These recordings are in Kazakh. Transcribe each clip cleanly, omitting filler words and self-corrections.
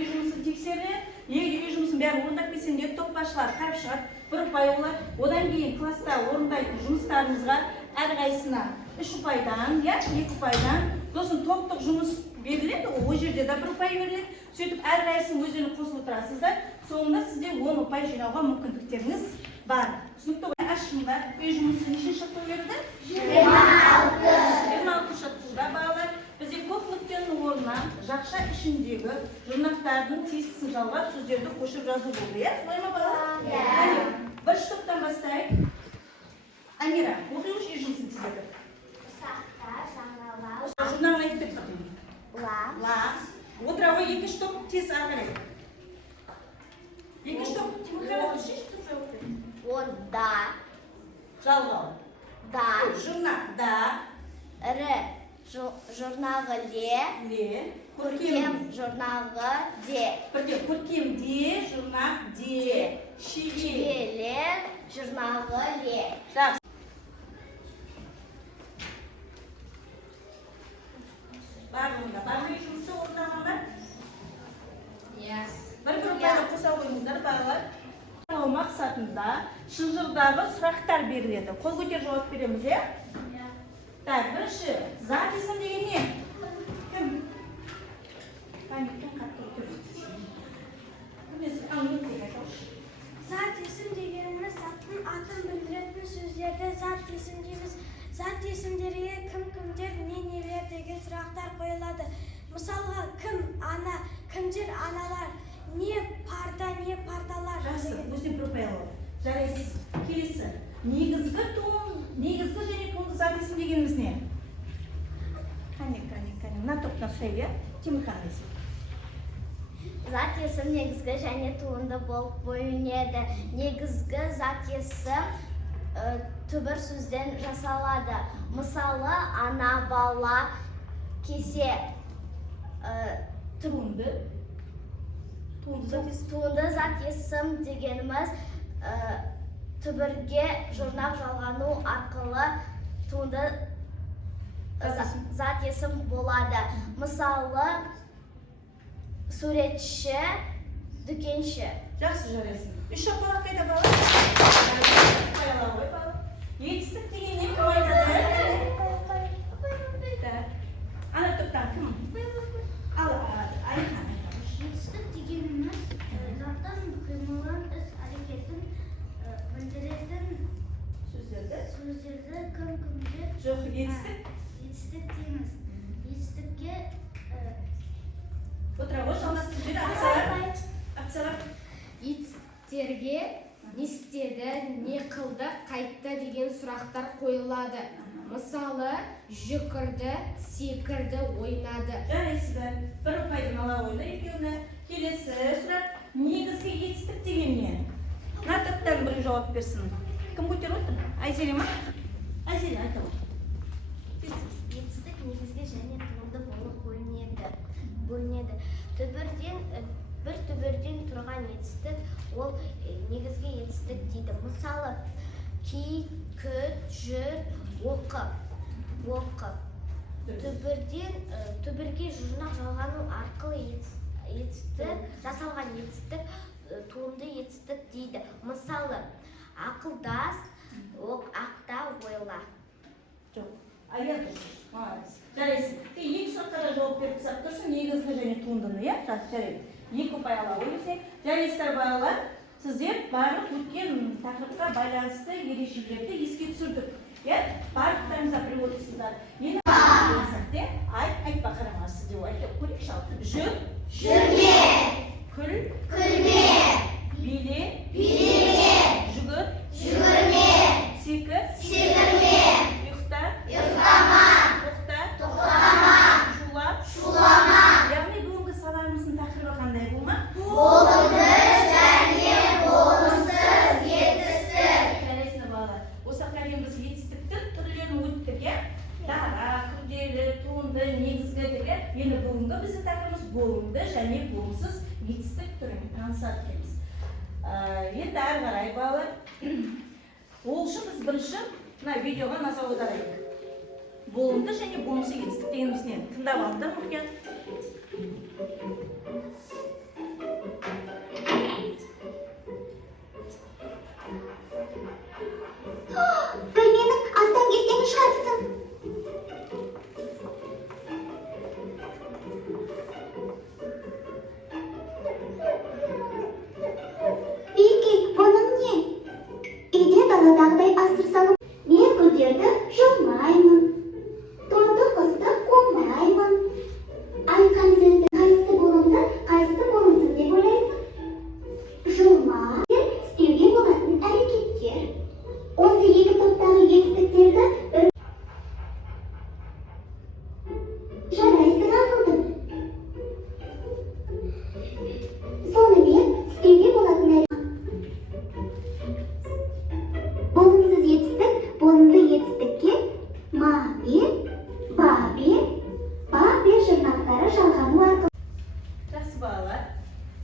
үй жұмысын тексереді. Егер үй жұмысын бәрін орындап келсең де топ басшылары қарап шығады, бір ұпай олар. Одан кейін класста орындайтын жұмыстарымызға әрқайсысына 3 ұпайдан, 2 ұпайдан, сосын топтық жұмыс беріледі, ол жерде де 1 ұпай беріледі. Сөйтіп әрқайсысын өздеріне қосып отырасыздар. Соңында сізде 10 ұпай жинауға мүмкіндіктеріңіз бар. Түсінікті ғой? Ашыңдар, үй жұмысы неше шақты берді? 26 шаттылда балалар. Бізде көп нүктенің орнына жақша ішіндегі жұрнақтардың тестісін жалғап, сөздерді қосып жазу болды. Солай ма балалар? Бір штоптан бастайық. Амира, оқиғыш үй жұмысын тізеді. Жұрнағын айтып кетті. Ла. Отырауға 2 штоп тез ағырай. 2 штоп Тимохана үшінші штоп жауап берді. Онда. Жалғау. Да. Жұрнақ. Да. Жұрнағы ле. Ле. Көркем жұрнағы де. Бірде көркем де, жұрнақ де. Шегеле жұрнағы ле. Жақсы. Бар онда. Бар үй жұмысы орындаған бар? Бір ұпайды қоса қойыңыздар балалар. Мақсатында шынжырдағы сұрақтар беріледі. Қол көтер жауап береміз, е? Так, бірінші, зат есім деген не? Кім? Паметтен қатты өтірді. Зат есім дегеніміз заттың атын білдіретін сөздерді зат есім дейміз. Зат есімдерге кім-кімдер, не-нелер деген сұрақтар қойылады. Мысалға, кім ана, кімдер аналар, не парта, не парталар. Жақсы, өзіне бір ұпай алады. Жарайсыз. Келесі. Негізгі және туынды зат есім дегеніміз не? Қане. Мына топтан сұрайық, е? Тимохан есім. Зат есім негізгі және туынды болып бөлінеді. Негізгі зат есім түбір сөзден жасалады. Мысалы, ана, бала, кесе. Туынды зат есім дегеніміз түбірге жұрнақ жалғану арқылы туынды зат есім болады. Мысалы, суретші, дүкенші. Жақсы жарайсың. Үш ұпайлық қайда бала? Ұпайлық ой бала. Етістік деген не кім айтады? Ана топтан кім? Айхан. Жетістік дегеніміз заттың қимылын, іс-әрекетін білдіретін сөздерді кім-кімдер. Жоқ, етістік. Жетістік дейміз. Жетістікке Отыра ғой, жалғасты жер ақсалап. Етістіктерге не істеді, не қылды, қайтты деген сұрақтар қойылады. Мысалы, жүгірді, секірді, ойнады. Жарайсыздар. Бір ұпайдың ала ойна екеуіне. Келесі сұрақ. Негізгі етістік деген не? Мына топтан бірі жауап берсін. Кім көтеріп отыр? Айзере ма? Айзере, айта ғой. Етістік негізгі және туынды болып бөлінеді. Бір түбірден тұрған етістік ол негізгі етістік дейді. Мысалы, ки, күт, жүр, оқы. Түбірге жұрнақ жалғану арқылы жасалған етістік туынды етістік дейді. Мысалы, ақылдас, ақта, ойла. Жоқ. Аяды. Жарайсың. Екі сұрақтарға жауап беріп сап тұрсың, негізгі және туындыны, е? Жарайды. 2 ұпай ала ойысың. Жарайсыздар балалар, сіздер барлық өткен тақырыпқа байланысты ережелерді еске түсірдік. Барлықтарыңызда бір отырсыздар. Енді бақырмасақ, айтпа қарамасы деп айтып көрейік шал. Жүрме. Күлме. Билеме. Жүгірме. Секірме. Ұйықтама. Тоқтама. Шулама. Яғни бүгінгі сабағымыздың тақырыбы қандай болмақ? Болымды және болымсыз етістік. Жарайсыздар балалар. Осы қарен біз етістіктің түрлерін өттік, е? Дара, күрделі, туынды, негізгі деген. Енді бүгінгі біздің тақырыбымыз болымды және болымсыз етістік түрімен танысады екенбіз. Енді әрі қарай балалар. Ол үшін біз бірінші мына видеоға назар аударайық. Болымды және болымсыз етістік дегеніміз не? Тыңдап алыңдар мұқият.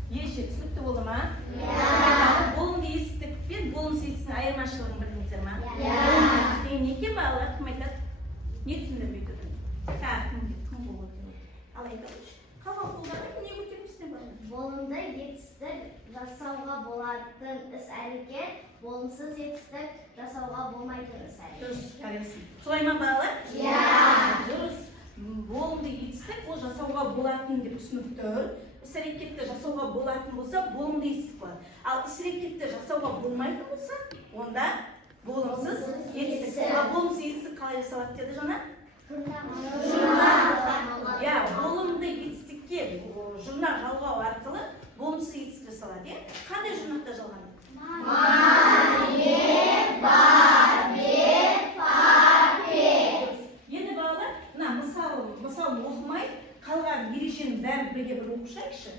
Ереше түсінікті болды ма? Болымды етістік пен болымсыз етістіктің айырмашылығын білдіңіздер ма? Болымсыз не екен балалар? Кім айтады? Не түсіндірмей тұрдың? Кім болады? Ал айтыңызшы. Қалған қолдарға не көтермесіне бар? Болымды етістік жасауға болатын іс-әрекет, болымсыз етістік жасауға болмайтын іс-әрекет. Дұрыс, жарайсың. Солай ма балалар? Дұрыс. Болымды етістік ол жасауға болатын деп түсінікті. Іс-әрекетті жасауға болатын болса, болымды етістік болады. Ал іс-әрекетті жасауға болмайтын болса, онда болымсыз етістік. Ал болымсыз етістік қалай жасалады деді жаңа? Жұрнақ. Болымды етістікке жұрнақ жалғау арқылы болымсыз етістік жасалады. Қандай жұрнақта жалғанады? Енді балалар, мына мысалын оқымай, қалған ереженің бәрін бірге бір оқышайықшы.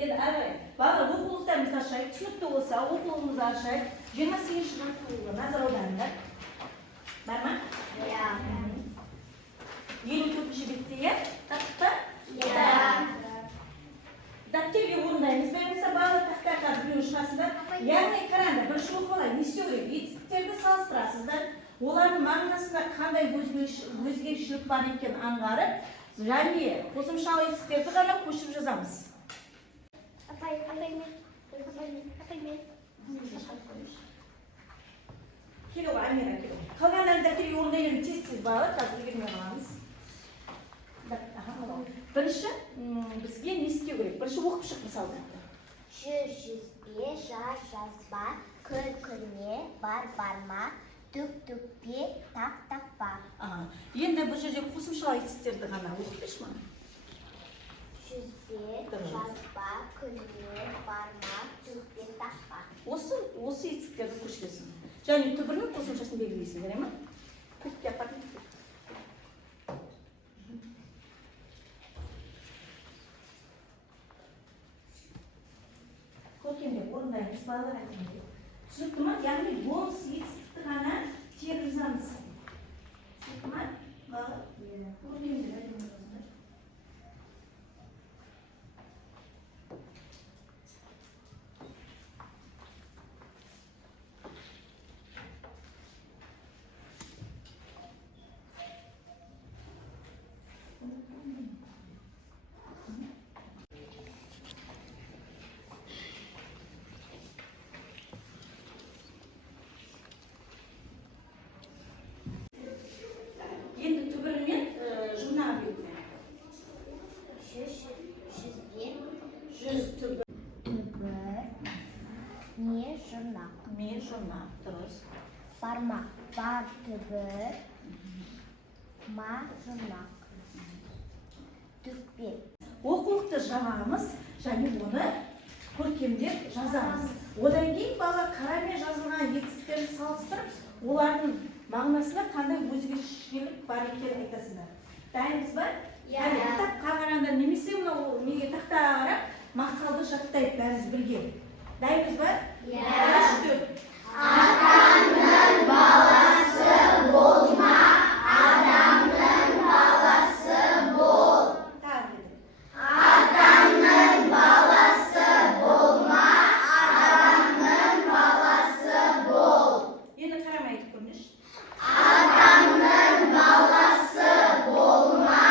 Енді әрі, балалар оқулықтарымызды ашайық, түсінікті болса оқулығымызды ашайық. 28-ші жақтылығы назар аударыңдар. Бар ма? 54-ші бетте, тақта? Дәптерге орындаймыз. Бәрімізді балалар тақта қазір біреу шығасыздар. Яғни қараңдар, бірінші оқып алайық. Не істеу керек? Етістіктерді салыстырасыздар. Олардың мағынасында қандай өзгешілік бар екенін аңғарып, және қосымшалы етістіктерді ғана көшіп жазамыз. Келу ғой, Амира келу. Қалғандарын дәптерге орындаймын тез-тез балалар, қазір үлгермей қаламыз. Бірінші бізге не істеу керек? Бірінші оқып шық мысалды. Жүзбе, жазба, күлме, барма, түк-түкпе, тақ-тақпа. Енді бұл жерде қосымшалы етістіктерді ғана оқып берші маған. Жүзбе, жазба, күлме, барма, түкпе, тақпа. Осы етістіктерді көшіресің. Және түбірінің қосымшасын белгілейсің, бере ма? Көпке апардың. Көркемдеп орындаймыз, балалар айтқандай. Түсінікті ма? Яғни болымсыз етістікті ғана тек жазамыз. Түсінікті ма? Балалар? Көркемдеп айтқандай. Енді түбірінен жұрнақ белгілейік. Жүз түбір. Не жұрнақ. Мен жұрнақ, дұрыс. Бармақ, бар түбір. Ма жұрнақ. Түкпе. Оқулықты жабамыз, және оны көркемдеп жазамыз. Одан кейін бала қарамен жазылған етістіктерді салыстырып, олардың мағынасында қандай өзгешелік бар екенін айтасыздар. Дайынсыз ба? Кітапқа қараңдар, немесе мынау неге тақтаға қарап, мақалды жаттайық бәріміз бірге. Дайынсыз ба? Адамның баласы болма, адамның баласы бол. Адамның баласы болма, адамның баласы бол. Енді қарамай айтып көріңізші. Адамның баласы болма,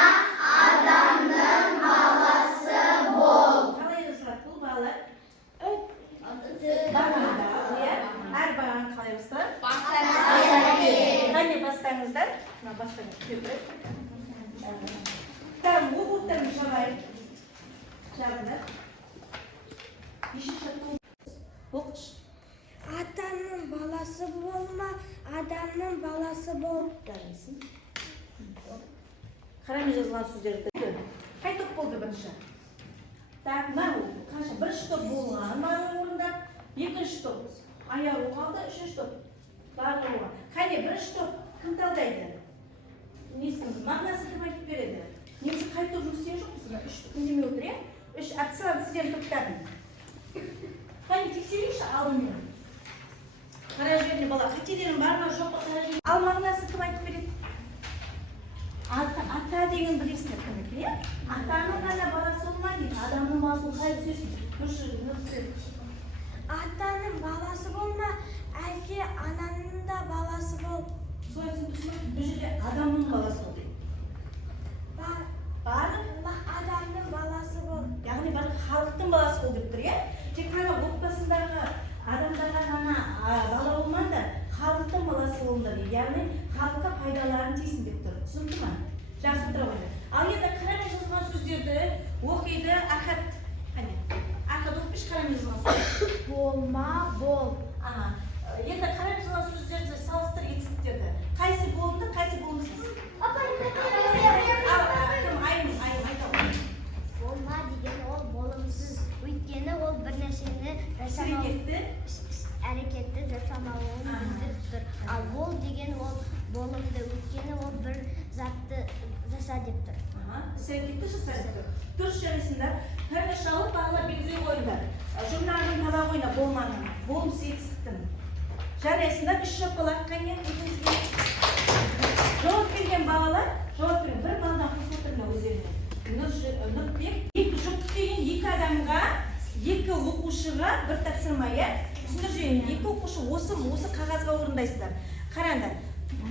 адамның баласы бол. Қалай жазылады бұл балалар? Бағанда, әр баған қалай басталады? Қане бастаңыздар. Бастаңыздар. Оқулықтарымыз жабайық. Жабыңдар. Оқыш. Атаның баласы болма, адамның баласы бол. Қарамен жазылған сөздерді. Қай топ болды бірінші? Қанша? Бірінші топ болған барлығы орындап, екінші топ аяғы қалды, үшінші топ барлығы болған. Қане бірінші топ кім талдайды? Несін? Мағынасы кім айтып береді? Немесе қай топ жұмыс істеген жоқ мұсына? Үш топ үндемей отыр, е? Үш әпсілан сізден топтардың. Қане тексерейші алдымен. Қара жеріне бала, қателерің бар ма жоқ па қара жеріне? Ал мағынасы кім айтып береді? Ата деген білесіңдер. Çirkinlik ya. Atanın ana balası olma değil. Adamın balası olmayı söylüyorsun. Атаның баласы болма, әлде ананың да баласы бол. Soyasın düşman. Bu жерде adamın balası ol. Барлық Адамның баласы бол. яғни барлық халықтың баласы бол деп тұр, иә? Тек қана отбасындағы адамдарға ғана бала болмаңдар, халықтың баласы болыңдар дейді. Яғни халыққа пайдаларын тисін деп тұр. Түсінікті ма? Жақсы тұра қойды. Ал енді қарамай жазылған сөздерді оқиды Архат. Қане? Архат оқып беш қарамай жазылған сөз. Болма, бол. Енді қарамай жазылған сөздерді салыстыр етістіктерді. Қайсы болымды, қайсы болымсыз? Болма деген ол болымсыз. Өйткені ол бір нәрсені әрекетті жасамауын білдіріп тұр. Ал бол деген ол болымды. Өйткені ол бір затты жаса деп тұр. Іс-әрекетті жаса деп тұр. Дұрыс жарайсыңдар. Пәрді шалып бағала белгілей қойыңдар. Журналдың тала қойна болманың, болымсыз етістіктің. Жарайсыңдар, үш жапалақ қане өтіңізге. Жауап берген бағалар, жауап берген бір баладан қос отырмын өздеріне. Нұрбек, жұп деген екі адамға, екі оқушыға бір тапсырма, иә? Түсіндір жүйен, екі оқушы осы қағазға орындайсыздар. Қараңдар,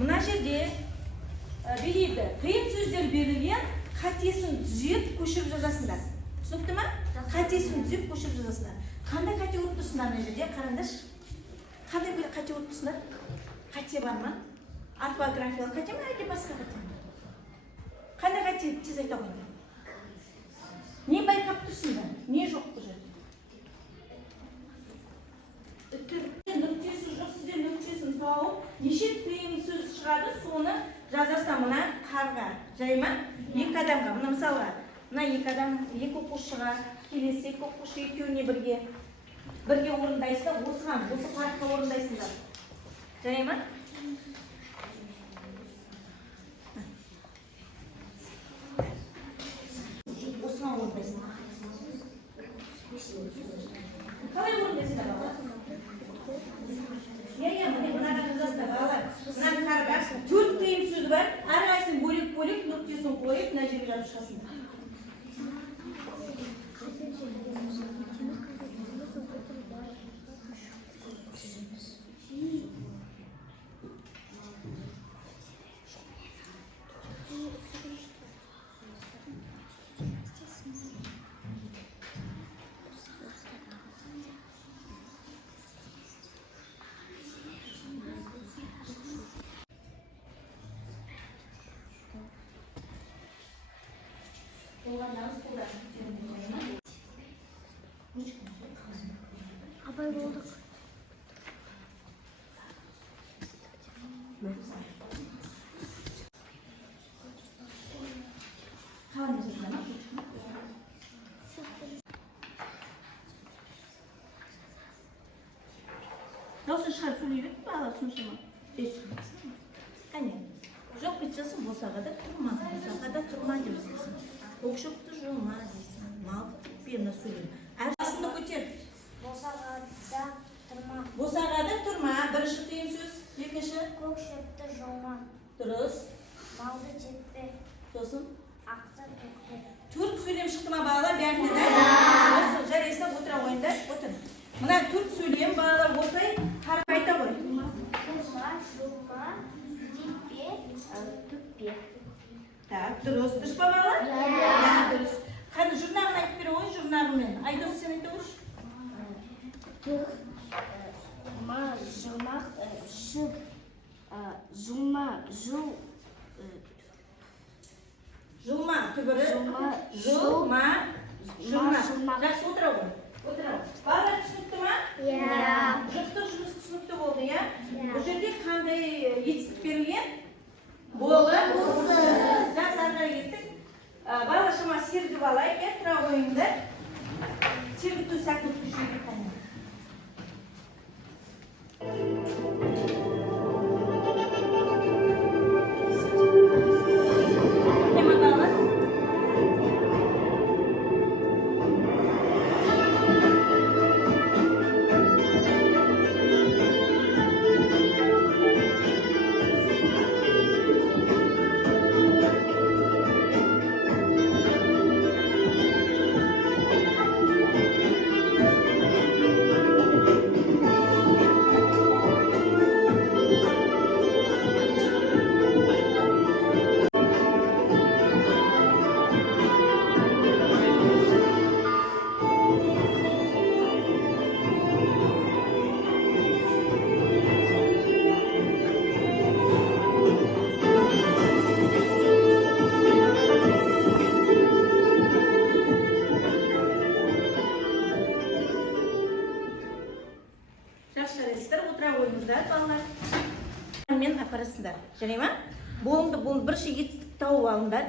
мына жерде береді, қиын сөздер берілген, қатесін түзеп көшіріп жазасыңдар. Түсінікті ма? Қатесін түзеп көшіріп жазасыңдар. Қандай қате өріп тұрсыңдар мына жерде? Қараңдар. Қандай бір қате өріп тұрсыңдар? Қате бар ма? Орфографиялық қате ма, әлде басқа қате ма? Қандай қате тез айта қойыңдар? Не байқап тұрсыңдар? Не жоқ бұл жерде? Нүктесі жоқ, сіздер нүктесін тауып, неше қиын сөз шығады, соны жазасыздар мына қарға. Жай ма? Екі адамға, мына мысалға, мына екі адам, екі оқушыға, келесі екі оқушы екеуіне бірге орындайсыздар, осыған, осы параққа орындайсыздар. Жай ма? Осыған орындайсыздар. Қалай орындайсыздар бала? Мына жазасыздар балалар. Мына қарға төрт қиын сөз бар. Әрқайсысын бөлек-бөлек нүктесін қойып, мына жерге жазып шығасыңдар. Абай болдық. Даусын шығарып сөйлейді, бала соншама. Қане, жоқ бітсесін босаға да тұрма, босаға да тұрма дейсің. Оқшықты жолма дейсің, мал пена сөйлейді. Әрсінде көтер. Босағада тұрма. Босағада тұрма, бірінші қиын сөз, екінші. Көк шөпті жолма. Дұрыс. Малды теппе. Сосын. Ақты төкпе. Төрт сөйлем шықты ма балалар бәрінде да? Осы жарайсына отыра қойыңдар, отыр. Мына төрт сөйлем балалар осылай қарап айта қой. Тұрма, жолма, теппе, төкпе. Так, дұрыс. Дұрыс па балалар? Иә. Дұрыс. Қаны жұрнағын айтып бере ғой, жұрнағымен. Айдос сен айта қойшы. Ма, жұрмақ, шып, жұлма, жұл, Жылма, түбірі. Жылма, Жылма, жылма. жылма. Жақсы, отыра ғой. Отыра ғой. Балалар түсінікті ма? Иә. Жұптық жұмыс түсінікті болды, иә? Бұл жерде қандай етістік берілген? Болып. Жақсы, арға кеттік. Балалар шама сергіп алайық, иә? Тұра қойыңдар. Сергіту сәкіліп күшейді қане. жарай ма? Болымды бірінші етістік тауып алыңдар,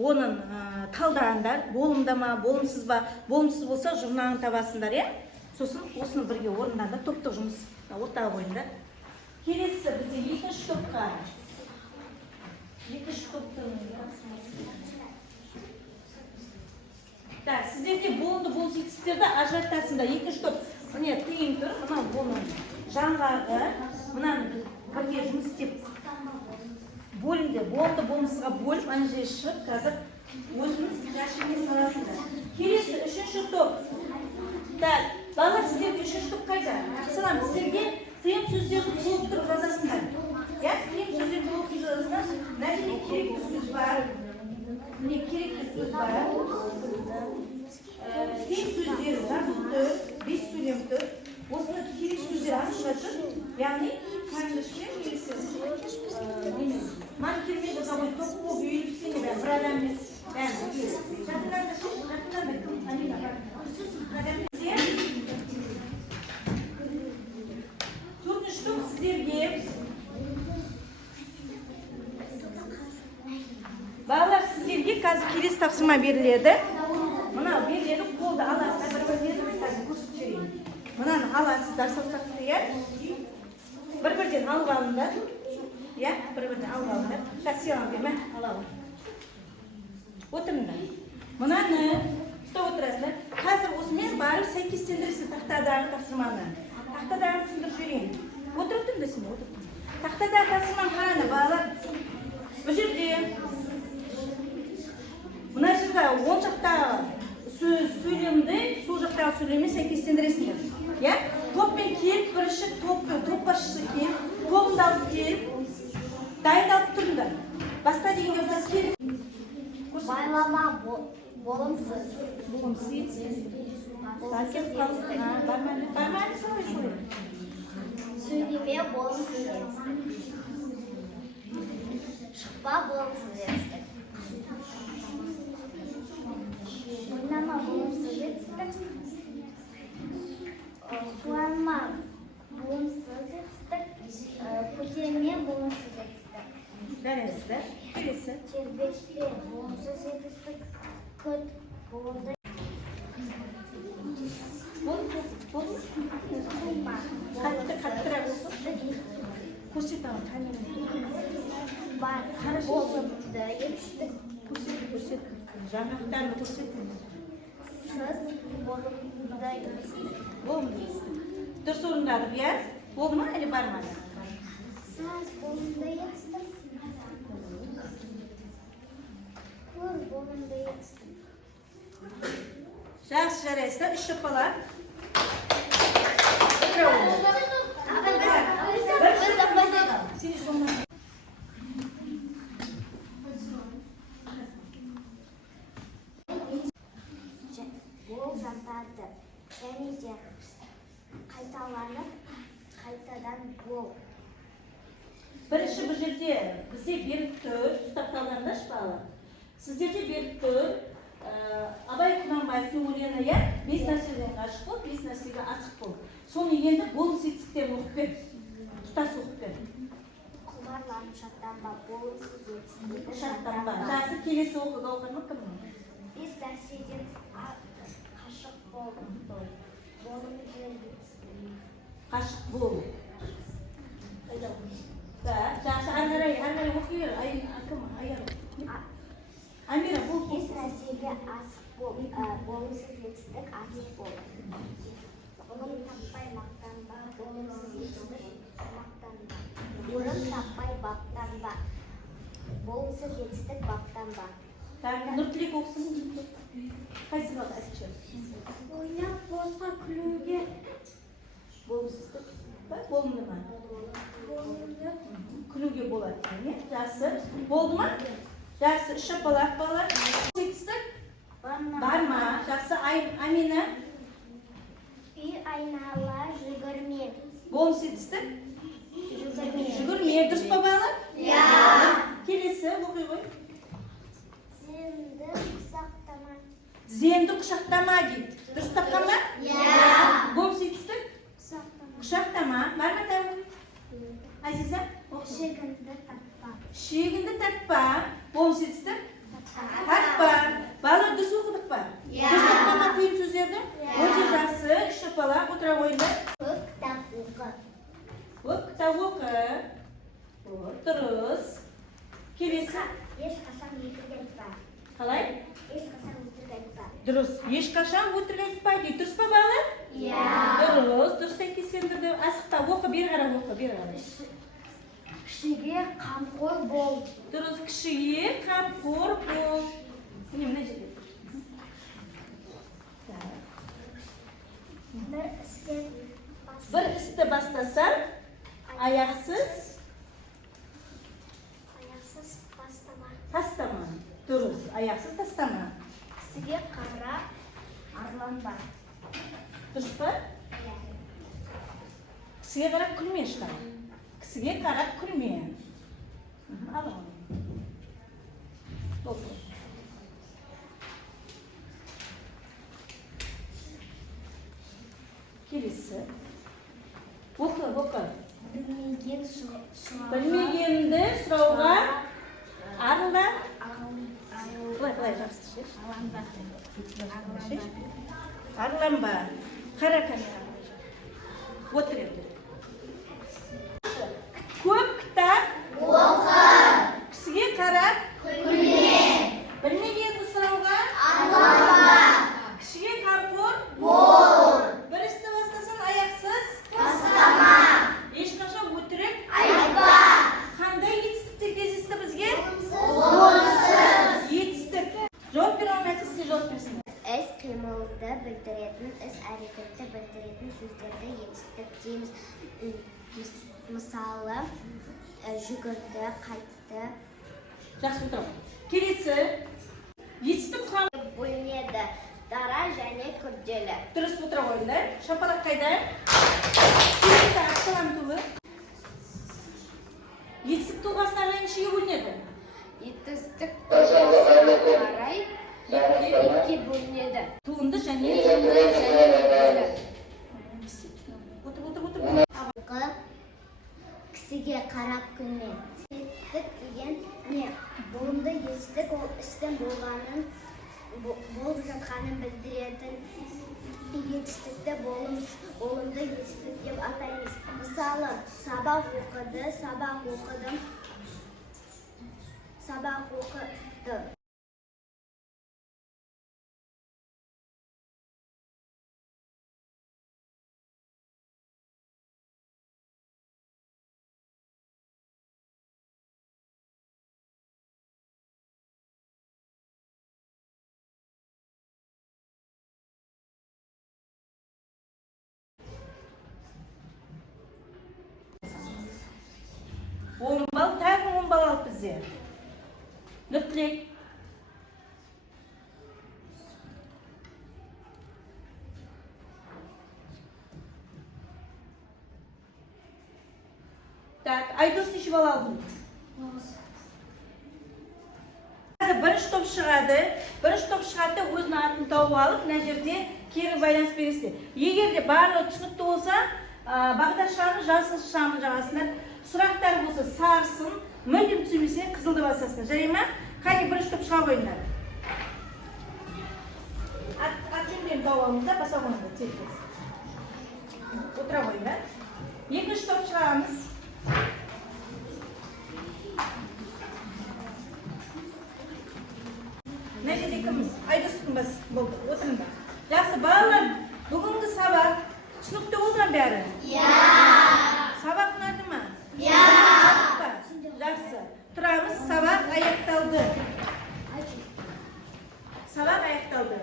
оның талдаңдар, болымда ма, болымсыз ба, болымсыз болса жұрнағын табасыңдар, е? Сосын осыны бірге орындаңдар, топтық жұмыс ортаға қойыңдар. Келесі бізде екінші топқа. Екінші топтың сіздерде болымды болыс етістіктерді ажыратасыңдар. Екінші топ, міне тиын тұр, мынау болым жаңғағы, мынаны бірге жұмыс істеп бөлімде, болымды болымсызға бөліп, ана жерге шығып, қазір өзіміз жәшігіне саласыңдар. Келесі үшінші топ. Балалар, сіздерге үшінші топ қайда? Жақсылам, сіздерге сыйым сөздерді толықтырып жазасыңдар. Сыйым сөздерді толықтырып жазасыңдар. Мына жерде керекті сөз бар. Міне керекті сөз бар. Сыйым сөздері жазылып тұр, 5 сөйлем тұр. Осыны керек сөздер ашылып тұр. Яғни қарындашпен келесі маркермен жазабай топ болып үйіліп сені бір адам емес. Төртінші топ сіздерге балалар, сіздерге қазір келесі тапсырма беріледі. Мынау беріледі, қолды аласыздар, бір-бірден көрсетіп жіберейін. Мынаны аласыздар, саусақты, бір-бірден алып алыңдар. Бір-бірден алып алыңдар. Сыйлам берме, алауын. Отырыңдар. Мынаны ұстап отырасыздар. Қазір осымен барып сәйкестендіресіз тақтадағы тапсырманы. Тақтадағы түсіндіріп жіберейін. Отырдың сен, отырдың. Тақтадағы тапсырманы қараңдар, балалар. Бұл жерде мына жерде оң жақтағы сөйлемді сол жақтағы сөйлеммен сәйкестендіресіңдер. Топпен келіп, бірінші топ басшысы келіп, топын алып келіп, дайындалып тұрыңдар. Баста дегенде өзіңіз келіп. Байлама болымсыз. Болымсыз. Бармайды солай. Сөйлеме болымсыз етістік. Шықпа болымсыз етістік. Ойнама болымсыз етістік. Суанма болымсыз етістік. Көтерме болымсыз етістік. Дәріңіздер. Келесі. Тербешпе болымсыз етістік. Көт болымды. Болды? Қаттырақ болсын. Көрсетамын, қанемін. Бар болымды етістік. Көрсет. Жаңақтарды көрсетім. Сыз болымды етістік. Болымды етістік. Дұрыс орындадық, иә? Болды ма, әлі бар ма? Саз болымды етістік. Көр болымды етістік. Жақсы жарайсыздар, үш шапалар. Бол жатады. Және де қайталанып, қайтадан бол. Бірінші бір жерде бізде беріп тұр, ұстап қалғандар балалар. Сіздерде беріп тұр, Абай Құнанбаевтың өлеңі, 5 нәрседен ғашық бол, 5 нәрсеге асық бол. Соны енді болымсыз етістіктерін оқып бер. Тұтас оқып бер. Құмарланып шаттанба, болымсыз етістігі Шаттанба. Жасы келесі оқыған ма кім? 5 нәрседен қашық бол. Болымды етістігі. Қашық бол. Жақсы, әрі оқи бер. Амира, бол. 5 нәрсеге асық бол. Болымсыз етістік асық бол. Орын таппай мақтанба, болымсыз етістік мақтанба. Орын таппай баптанба, болымсыз етістік баптанба. Нұртілек оқысын. Қайсы қалды әсічер? Ойнап босқа күлуге Болымсыздық. Болымды ма? болымды. Күлуге болады. Жақсы. Болды ма? Жақсы, үш шапалақ балалар. Етістік? Бар ма? Жақсы, Амина. Үй айнала жүгірме. Болымсыз етістік? Жүгірме. Жүгірме. Дұрыс па балалар? Иә. Келесі, оқи ғой. Тіземді құшақтама. Тіземді құшақтама дейді. Дұрыс тапқан ба? Иә. Болымсыз етістік? Құшақтама. Құшақтама. Бар ма тағы? Азиза? Ішігіңді таппа. Şiğinde takpa. Bom seçtim. Takpa. Bana düz okuduk ba? Düz takpama kıyım sözlerde. Öte jası, işe bala, otura oyunda. Kitap oku. Kitap oku. Terus. Kelisi. Ешқашан өтірік айтпа. Қалай? Ешқашан өтірік айтпа. Дұрыс. Ешқашан өтірік айтпа дейді. Дұрыс па бала? Дұрыс. Дұрыс сәйкестендірді. Асықта оқы, бері қарап оқы, бері қарап. Кішіге қамқор бол. Дұрыс. Кішіге қамқор бол. Міне мына жерде. Бір істі бастасаң, аяқсыз тастама. Дұрыс. Аяқсыз тастама. Кісіге қарап арланба. Дұрыс па? Кісіге қарап күлме шыққан. Кісіге қарап күлме. Ал оны. Болды. Келесі. Оқы. Білмегенді сұрауға арыла. Былай жақсы шеш. Арланба. Қара камераға. Отыр енді. Көп кітап оқы. Кісіге қарап күлме. Білмегенді сұрауға арыла. Кішіге қамқор бол. Бір істі бастасаң аяқсыз тастама. Ешқашан өтірік айтпа. Қандай етістіктер кездесті бізге? Етістік. Жауап бере алмайсыз, сізге жауап берсін. Іс қимылды білдіретін, іс әрекетті білдіретін сөздерді етістік дейміз. Мысалы, жүгірді, қайтты. Жақсы отырам. Келесі. Етістік құрамы Бөлінеді. Дара және күрделі. дұрыс отыра қойыңдар. Шапалақ қайда? Келесі ақшалам туы. Етістік тұлғасына нешеге бөлінеді? Етістік тұлғасына қарай екіге бөлінеді. Туынды және Отыр. Оқы, кісіге қарап күлме. Етістік деген не? Болымды етістік ол істің болғанын, болып жатқанын білдіретін етістікті болымды етістік деп атаймыз. Мысалы, сабақ оқыды, сабақ оқыдым, сабақ оқыды. Тағы 10 бал алып бізде. Нүктелек. Так, Айдос неше бал алдың? Бірінші топ шығады. Бірінші топ шығады, өзінің атын тауып алып, мына жерде кері байланыс бересіздер. Егер де барлығы түсінікті болса, бағдаршаны жасыл шамын жағасындар. Сұрақтар болса сарсын, мүлдем түсінбесе қызылды басасыңдар. Жарай ма? Қайда бірінші топ шыға қойыңдар. Ат жөнден тауып алыңыздар, баса қойыңдар, тез. Отыра қойыңдар. Екінші топ шығамыз. Мына жерде кіміз? Айдостың бас болды. Отырыңдар. Жақсы, балалар, бүгінгі сабақ түсінікті болды ма бәрі? Сабақ ұнады ма? Жақсы. Тұрамыз, сабақ аяқталды. Сабақ аяқталды.